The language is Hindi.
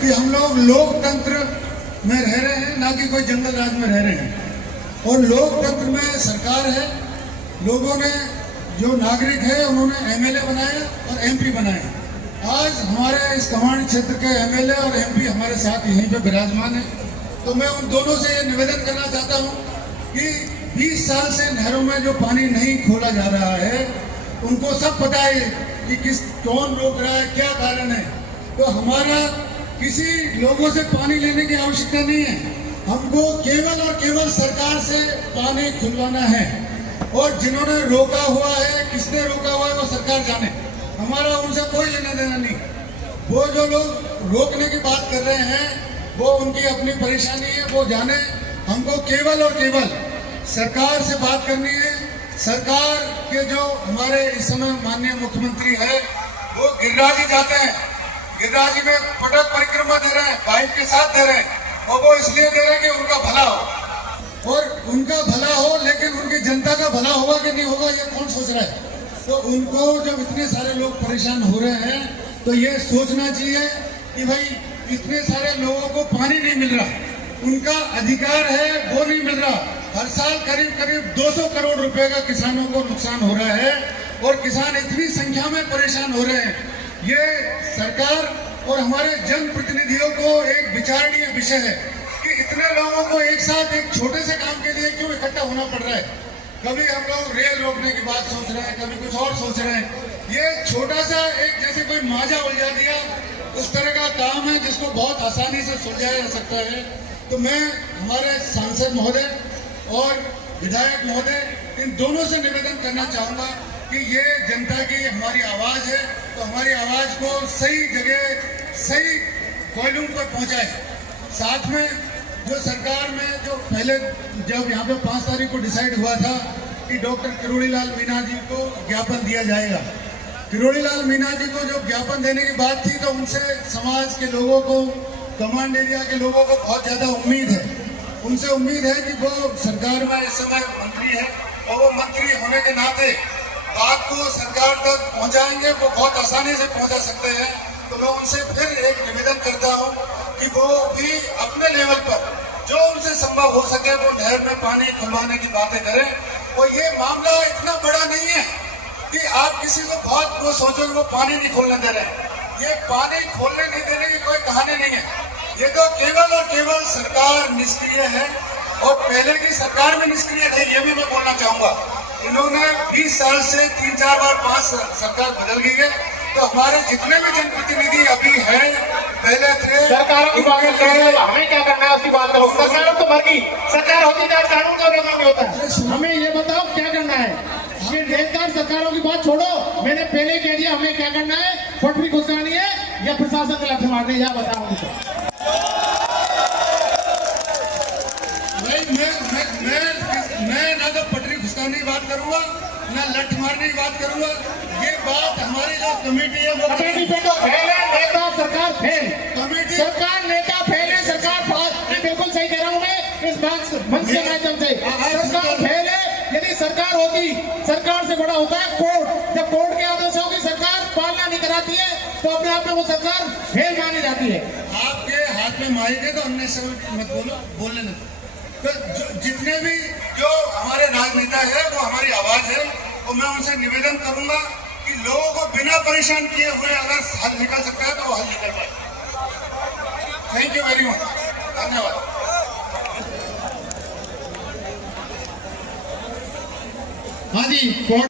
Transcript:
कि हम लोग लोकतंत्र में रह रहे हैं, ना कि कोई जंगल राज में रह रहे हैं। और लोकतंत्र में सरकार है, लोगों ने जो नागरिक है उन्होंने एमएलए बनाए और एमपी बनाए। आज हमारे इस कमांड क्षेत्र के एमएलए और एमपी हमारे साथ यहीं पे विराजमान है। तो मैं उन दोनों से ये निवेदन करना चाहता हूँ कि 20 साल से नहरों में जो पानी नहीं खोला जा रहा है, उनको सब पता है कि कौन रोक रहा है, क्या कारण है। तो हमारा किसी लोगों से पानी लेने की आवश्यकता नहीं है, हमको केवल और केवल सरकार से पानी खुलवाना है। और जिन्होंने रोका हुआ है, किसने रोका हुआ है, वो सरकार जाने, हमारा उनसे कोई लेना देना नहीं। वो जो लोग रोकने की बात कर रहे हैं वो उनकी अपनी परेशानी है, वो जाने। हमको केवल और केवल सरकार से बात करनी है। सरकार के जो हमारे इस समय माननीय मुख्यमंत्री है वो गिरिराज जी जाते हैं, गिरिराज जी में पटक परिक्रमा दे रहे हैं, पाइप के साथ दे रहे हैं, और वो इसलिए दे रहे हैं कि उनका भला हो। और उनका भला हो, लेकिन उनकी जनता का भला होगा कि नहीं होगा ये कौन सोच रहा है। तो उनको जब इतने सारे लोग परेशान हो रहे हैं तो ये सोचना चाहिए कि भाई इतने सारे लोगों को पानी नहीं मिल रहा, उनका अधिकार है वो नहीं मिल रहा। हर साल करीब करीब 200 करोड़ रुपए का किसानों को नुकसान हो रहा है और किसान इतनी संख्या में परेशान हो रहे हैं। ये सरकार और हमारे जनप्रतिनिधियों को एक विचारणीय विषय है कि इतने लोगों को एक साथ एक छोटे से काम के लिए क्यों इकट्ठा होना पड़ रहा है। कभी हम लोग रेल रोकने की बात सोच रहे हैं, कभी कुछ और सोच रहे हैं। ये छोटा सा एक जैसे कोई माजा उलझा दिया उस तरह का काम है जिसको बहुत आसानी से सुलझाया जा सकता है। तो मैं हमारे सांसद महोदय और विधायक महोदय इन दोनों से निवेदन करना चाहूँगा कि ये जनता की हमारी आवाज़ है, तो हमारी आवाज़ को सही जगह सही वॉल्यूम पर पहुँचाए। साथ में जो सरकार में जो पहले जब यहाँ पे 5 तारीख को डिसाइड हुआ था कि डॉक्टर किरोड़ी लाल मीणा जी को ज्ञापन दिया जाएगा, किरोड़ी लाल मीणा जी को जो ज्ञापन देने की बात थी तो उनसे समाज के लोगों को, कमांड एरिया के लोगों को बहुत ज़्यादा उम्मीद है। उनसे उम्मीद है कि वो सरकार में इस समय मंत्री है और वो मंत्री होने के नाते बात को सरकार तक पहुँचाएंगे, वो बहुत आसानी से पहुँचा सकते हैं। तो मैं उनसे फिर एक निवेदन करता हूँ कि वो भी अपने लेवल पर जो उनसे संभव हो सके वो नहर में पानी खुलवाने की बातें करें। और ये मामला इतना बड़ा नहीं है कि आप किसी को बहुत वो सोचो वो पानी नहीं खोलने दे रहे। ये पानी खोलने नहीं देने की कोई कहानी नहीं है। ये तो केवल और केवल सरकार निष्क्रिय है और पहले की सरकार में निष्क्रिय थे, ये भी मैं बोलना चाहूँगा। इन्होंने 20 साल से 3-4 बार 5 सरकार बदल गई है। तो हमारे जितने भी जनप्रतिनिधि अभी हैं, पहले थे सरकारों की बात कर रहे हैं, हमें क्या करना है उसकी बात करो। सरकार तो मर गई, सरकार होती है कानून का उल्लंघन होता है। हमें ये बताओ क्या करना है। ये बेकार सरकारों की बात छोड़ो, मैंने पहले कह दिया हमें क्या करना है। पटरी घुसानी है या प्रशासन को लाठी मारनी, या बताओ मुझे। मैं ना तो पटरी घुसाने की बात करूंगा ना लठ मारने की बात करूंगा। ये बात हमारी जो कमेटी है वो कमेटी पे तो फेल है, नेता सरकार फेल, कमेटी सरकार नेता फेल है, सरकार मैं बिल्कुल सही कह रहा हूँ। मैं इस मंच के माध्यम से सरकार फेल है। यदि सरकार होती, सरकार से बड़ा होता है कोर्ट। जब कोर्ट के आदेशों की सरकार पालना नहीं कराती है तो अपने आप में वो सरकार फेल मानी जाती है। आपके हाथ में माइक है तो हमने सब मत बोलो, बोलने दो। तो जितने भी जो हमारे राजनेता है वो हमारी आवाज है, और मैं उनसे निवेदन करूंगा कि लोगों को बिना परेशान किए हुए अगर हल निकल सकता है तो वो हल निकल पाए। थैंक यू वेरी मच, धन्यवाद। हाँ जी।